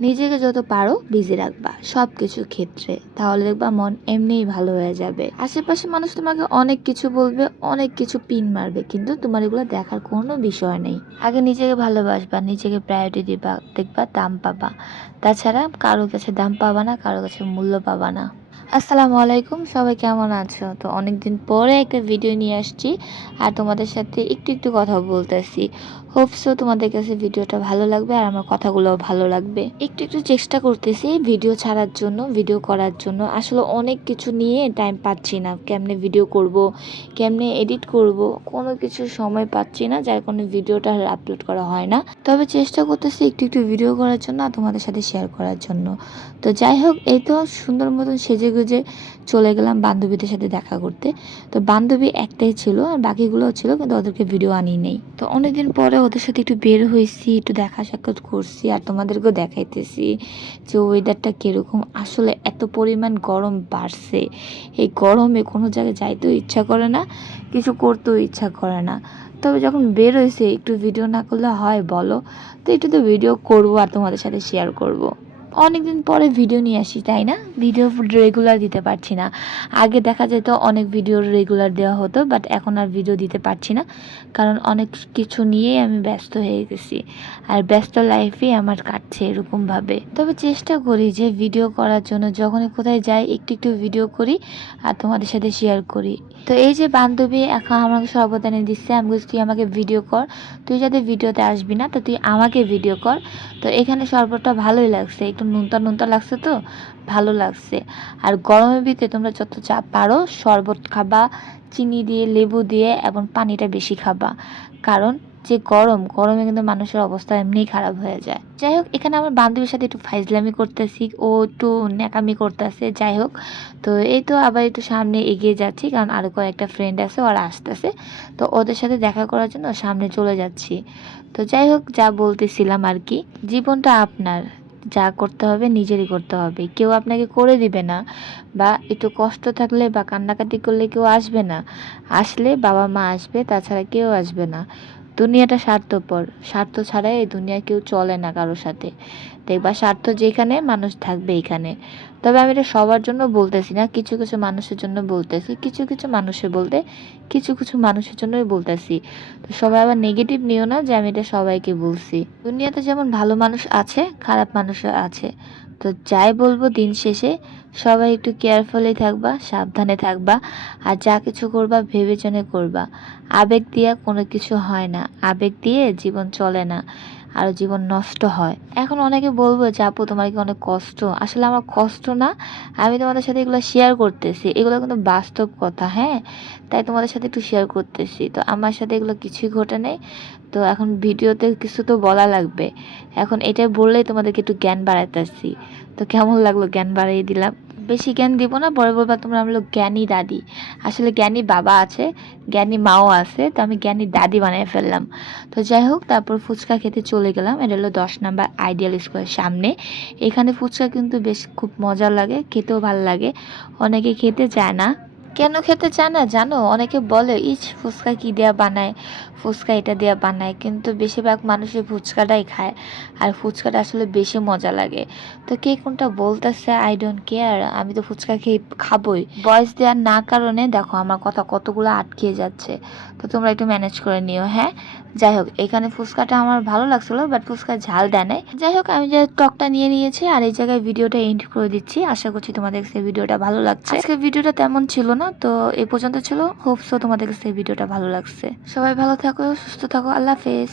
নিজেকে যত পারো বিজি রাখবা সব কিছু ক্ষেত্রে। তাহলে দেখবা মন এমনিই ভালো হয়ে যাবে। আশেপাশে মানুষ তোমাকে অনেক কিছু বলবে, অনেক কিছু পিন মারবে, কিন্তু তোমার এগুলো দেখার কোনো বিষয় নেই। আগে নিজেকে ভালোবাসবা, নিজেকে প্রায়োরিটি দিবা, দেখবা দাম পাবা। তাছাড়া কারও কাছে দাম পাবা না, কারও কাছে মূল্য পাবা না। আসসালামু আলাইকুম, সবাই কেমন আছো? তো অনেকদিন পরে একটা ভিডিও নিয়ে আসছি আর তোমাদের সাথে একটু একটু কথা বলতেছি। হোপসো তোমাদের কাছে ভিডিওটা ভালো লাগবে আর আমার কথাগুলোও ভালো লাগবে। একটু একটু চেষ্টা করতেছি ভিডিও ছাড়ার জন্য ভিডিও করার জন্য। আসলে অনেক কিছু নিয়ে টাইম পাচ্ছি না। কেমনে ভিডিও করব, কেমনে এডিট করব, কোনো কিছু সময় পাচ্ছি না, যার কারণে ভিডিওটা আপলোড করা হয় না। তবে চেষ্টা করতেছি একটু একটু ভিডিও করার জন্য আর তোমাদের সাথে শেয়ার করার জন্য। তো যাই হোক, এই তো সুন্দর মতন সেজে গুজে চলে গেলাম বান্ধবীদের সাথে দেখা করতে। তো বান্ধবী একটাই ছিল আর বাকিগুলোও ছিল কিন্তু ওদেরকে ভিডিও আনি নেই। তো অনেকদিন পরে ওদের সাথে একটু বের হয়েছি, একটু দেখা সাক্ষাৎ করছি আর তোমাদেরকেও দেখাইতেছি যে ওয়েদারটা কীরকম। আসলে এত পরিমাণ গরম বাড়ছে। এই গরমে কোনো জায়গায় যাইতেও ইচ্ছা করে না, কিছু করতেও ইচ্ছা করে না। তবে যখন বের হয়েছে, একটু ভিডিও না করলে হয় বলো? তো একটু তো ভিডিও করব আর তোমাদের সাথে শেয়ার করব। অনেকদিন পরে ভিডিও নিয়ে আসি, তাই না? ভিডিও রেগুলার দিতে পারছি না। আগে দেখা যেত অনেক ভিডিও রেগুলার দেওয়া হতো বাট এখন আর ভিডিও দিতে পারছি না। কারণ অনেক কিছু নিয়েই আমি ব্যস্ত হয়ে গেছি। আর ব্যস্ত লাইফে আমার কাটছে এরকমভাবে। তবে চেষ্টা করি যে ভিডিও করার জন্য, যখনই কোথায় যাই, একটু একটু ভিডিও করি আর তোমাদের সাথে শেয়ার করি। তো এই যে বান্ধবী এখন আমাকে শরবত এনে দিচ্ছে, আমি তুই আমাকে ভিডিও কর। তুই যাতে ভিডিওতে আসবি না, তো তুই আমাকে ভিডিও কর। তো এখানে সর্বটা ভালোই লাগছে। একটু নুনতা নুনতা লাগছে তো? ভালো লাগছে। আর গরমের ভিতরে তোমরা যত চা পারো শরবত খাবা, চিনি দিয়ে, লেবু দিয়ে এবং পানিটা বেশি খাবা। কারণ যে গরম, গরমে কিন্তু মানুষের অবস্থা এমনিই খারাপ হয়ে যায়। যাই হোক, এখানে আমার বান্ধবীর সাথে একটু ফাইজলামি করতেছি, ও একটু ন্যাকামি করতেছে, যাই হোক। তো এই তো আবার একটু সামনে এগিয়ে যাচ্ছি, কারণ আরও কয়েকটা ফ্রেন্ড আছে, ওরা আসতেছে। তো ওদের সাথে দেখা করার জন্য সামনে চলে যাচ্ছি। তো যাই হোক, যা বলতেছিলাম আর কি, জীবনটা আপনার। যা করতে হবে, নিজেরই করতে হবে। কেউ আপনাকে করে দিবে না বা একটু কষ্ট থাকলে বা কান্নাকাটি করলে কেউ আসবে না। আসলে বাবা মা আসবে, তাছাড়া কেউ আসবে না। দুনিয়াটা স্বার্থপর। স্বার্থ ছাড়া এই দুনিয়া কেউ চলে না কারোর সাথে। দেখবা স্বার্থ যেখানে, মানুষ থাকবে এখানে। তবে আমি এটা সবার জন্য বলতেছি না, কিছু কিছু মানুষের জন্য বলতেছি, কিছু কিছু মানুষের বলতে কিছু কিছু মানুষের জন্যই বলতেছি। তো সবাই আবার নেগেটিভ নিও না যে আমি এটা সবাইকে বলছি। দুনিয়াতে যেমন ভালো মানুষ আছে, খারাপ মানুষও আছে। তো যাই বলব দিন শেষে সবাই একটু কেয়ারফুলি থাকবা, সাবধানে থাকবা, আর যা কিছু করবা, ভেবেচনে করবা। আবেগ দিয়ে কোনো কিছু হয় না। আবেগ দিয়ে জীবন চলে না। আর জীবন নষ্ট হয়। এখন অনেকে বলব যে, আপু, তোমার কি অনেক কষ্ট? আসলে আমার কষ্ট না, আমি তোমাদের সাথে এগুলো শেয়ার করতেছি। এগুলো কিন্তু বাস্তব কথা হ্যাঁ? তাই তোমাদের সাথে একটু শেয়ার করতেছি। তো আমার সাথে এগুলো কিছুই ঘটে নেই। তো এখন ভিডিওতে কিছু তো বলা লাগবে। এখন এটাই বললেই তোমাদেরকে একটু জ্ঞান বাড়াইতেছি। তো কেমন লাগল জ্ঞান বাড়িয়ে দিলাম? বেশি জ্ঞান দিব না, পরে বলবা তোমরা আমলো জ্ঞানী দাদি। আসলে জ্ঞানী বাবা আছে, জ্ঞানী মাও আছে, তো আমি জ্ঞানী দাদি বানিয়ে ফেললাম। তো যাই হোক, তারপর ফুচকা খেতে চলে গেলাম, এটা হলো দশ নাম্বার আইডিয়াল স্কুলের সামনে। এখানে ফুচকা কিন্তু বেশ খুব মজা লাগে, খেতেও ভালো লাগে। অনেকে খেতে চায় না। কেন খেতে চায় না? জানো, অনেকে বলে, ইস, ফুচকা কী দেওয়া বানায়? ফুচকা এটা দেওয়া বানায়। কিন্তু বেশিরভাগ মানুষই ফুচকাটাই খায়। আর ফুচকাটা আসলে বেশি মজা লাগে। তো কে কোনটা বলতেছে? আই ডোন্ট কেয়ার আমি তো ফুচকা খেয়ে খাবোই। বয়স দেওয়ার না কারণে, দেখো, আমার কথা কতগুলো আটকে যাচ্ছে। তো তোমরা একটু ম্যানেজ করে নিও হ্যাঁ? যাই হোক, এখানে ফুচকাটা আমার ভালো লাগছিল বাট ফুচকা ঝাল দেয় নাই। যাই হোক, আমি যে টকটা নিয়ে নিয়েছি, আর এই জায়গায় ভিডিওটা এন্ড করে দিচ্ছি। আশা করছি তোমাদের ভিডিওটা ভালো লাগছে। আজকে ভিডিওটা তেমন ছিল না তো এই পর্যন্ত ছিল। হোপসো তোমাদের কাছে এই ভিডিওটা ভালো লাগছে। সবাই ভালো থাকো, সুস্থ থাকো। আল্লাহ হাফেজ।